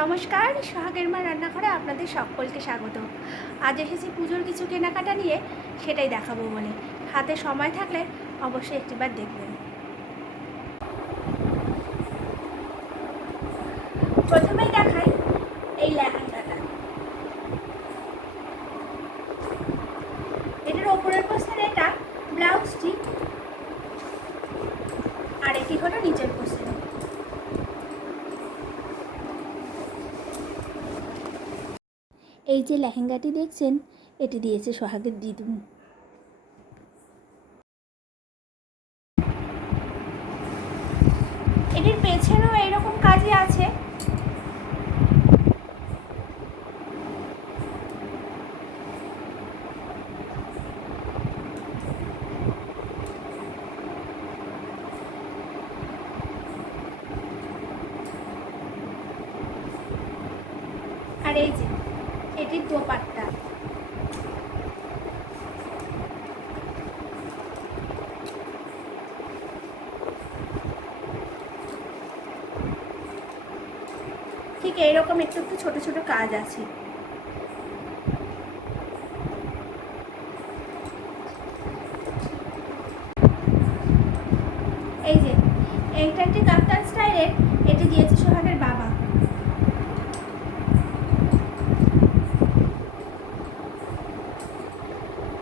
নমস্কার, সোহাগের মা রান্নাঘরে আপনাদের সকলকে স্বাগত। আজ এসেছি পুজোর কিছু কেনাকাটা নিয়ে, সেটাই দেখাবো বলে। হাতে সময় থাকলে অবশ্যই একটিবার দেখবেন। প্রথমেই দেখাই এই লেহেঙ্গাটা। এটার ওপরের পোর্শন এটা ব্লাউজটি, আর এটি হলো নিচের পোর্শন। এই যে লেহেঙ্গাটি দেখছেন, এটি দিয়েছে সোহাগের দিদুন। এটির পেছনেও এইরকম কাজই আছে। আর এই যে এটির দোপাট্টা। ঠিক এইরকম একটু একটু ছোট ছোট কাজ আছে। এই যে এইটা একটি কাপ্তান স্টাইলের, এটি দিয়েছে সোহাগের বাবা।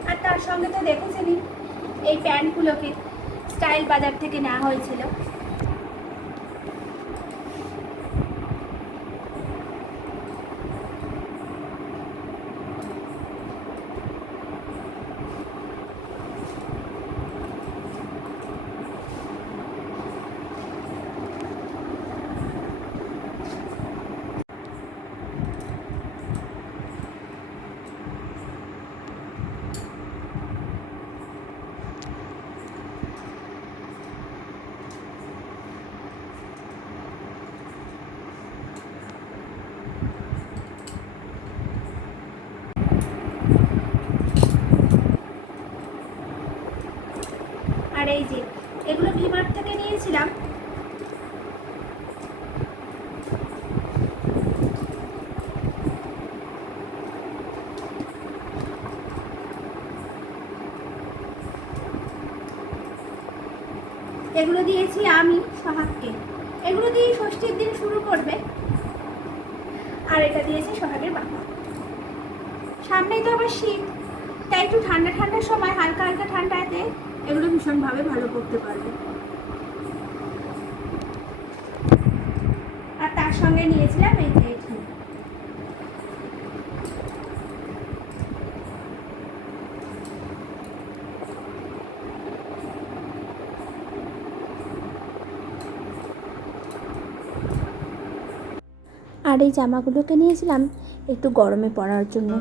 আর তার সঙ্গে তো দেখেছেনই এই প্যান্টগুলোকে স্টাইল বাজার থেকে নেওয়া হয়েছিল। আর এই যে এগুলো ভিমার্ট থেকে নিয়েছিলাম। এগুলো দিয়েছি আমি সোহাগকে। এগুলো দিয়ে ষষ্ঠীর দিন শুরু করবে। আর এটা দিয়েছে সোহাগের বাবা। সামনেই তো আবার শীত, তাই একটু ঠান্ডা ঠান্ডার সময় হালকা হালকা ঠান্ডাতে এগুলো ভীষণভাবে ভালো করতে পারবে। আর তার সঙ্গে নিয়েছিলাম এই যে এটি। আর এই জামাগুলোকে নিয়েছিলাম একটু গরমে পরার জন্য।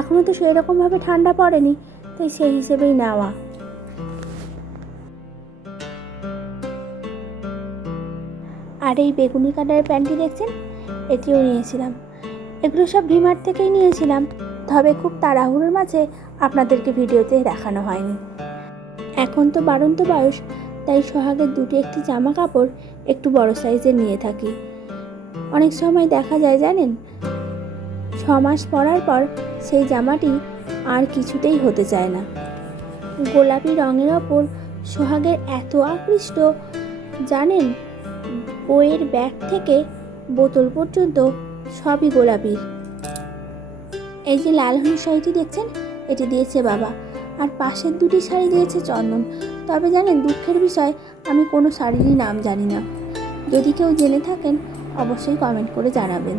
এখনও তো সেই রকমভাবে ঠান্ডা পড়েনি, তাই সেই হিসেবেই নেওয়া। আর এই বেগুনি কালারের প্যান্টটি দেখছেন, এটিও নিয়েছিলাম। এগুলো সব ভিমার্ট থেকেই নিয়েছিলাম, তবে খুব তাড়াহুড়োর মাঝে আপনাদেরকে ভিডিওতে দেখানো হয়নি। এখন তো বাড়ন্ত বয়স, তাই সোহাগের দুটি একটি জামা কাপড় একটু বড় সাইজের নিয়ে থাকি। অনেক সময় দেখা যায় জানেন, 6 মাস পরার পর সেই জামাটি আর কিছুতেই হতে চায় না। গোলাপি রঙের ওপর সোহাগের এত আকৃষ্ট, জানেন, বইয়ের ব্যাগ থেকে বোতল পর্যন্ত সবই গোলাপির। এই যে লাল হলুদ শাড়িটি দেখছেন, এটি দিয়েছে বাবা। আর পাশের দুটি শাড়ি দিয়েছে চন্দন। তবে জানেন, দুঃখের বিষয়, আমি কোনো শাড়িরই নাম জানি না। যদি কেউ জেনে থাকেন অবশ্যই কমেন্ট করে জানাবেন।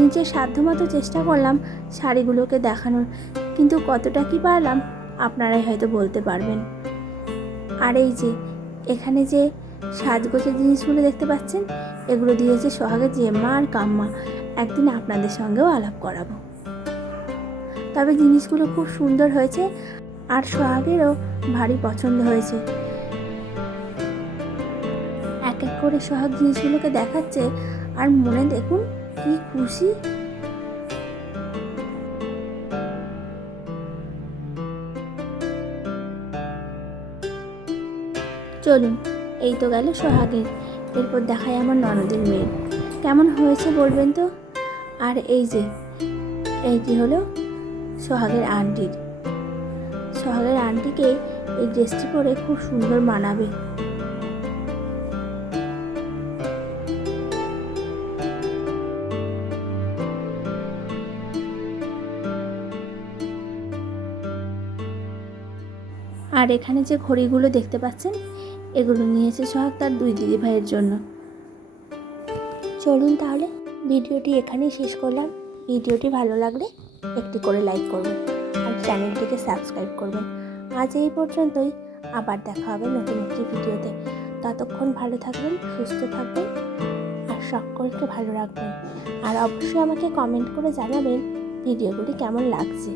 নিজের সাধ্যমতো চেষ্টা করলাম শাড়িগুলোকে দেখানোর, কিন্তু কতটা কি পারলাম আপনারাই হয়তো বলতে পারবেন। আর এই যে এখানে যে সাজগোজের জিনিসগুলো দেখতে পাচ্ছেন, এগুলো দিয়েছে সোহাগের জেম্মা আর কাম্মা। একদিন আপনাদের সঙ্গেও আলাপ করাবো। তবে জিনিসগুলো খুব সুন্দর হয়েছে আর সোহাগেরও ভারী পছন্দ হয়েছে। এক এক করে সোহাগ জিনিসগুলোকে দেখাচ্ছে আর মনে দেখুন কি খুশি। চলুন, এই তো গেল সোহাগের, এরপর দেখায় আমার ননদের মেয়ে। কেমন হয়েছে বলবেন তো। আর এইটি হলো সোহাগের আন্টির। সোহাগের আন্টিকে এই ড্রেসটি পরে খুব সুন্দর মানাবে। আর এখানে যে ঘড়িগুলো দেখতে পাচ্ছেন, এগুলো নিয়েছে সোহাগ তার 2 দিদি ভাইয়ের জন্য। চলুন তাহলে ভিডিওটি এখানেই শেষ করলাম। ভিডিওটি ভালো লাগলে একটু করে লাইক করবেন আর চ্যানেলটিকে সাবস্ক্রাইব করবেন। আজ এই পর্যন্তই, আবার দেখা হবে নতুন একটি ভিডিওতে। ততক্ষণ ভালো থাকবেন, সুস্থ থাকবেন আর সকলকে ভালো রাখবেন। আর অবশ্যই আমাকে কমেন্ট করে জানাবেন ভিডিওগুলি কেমন লাগছে।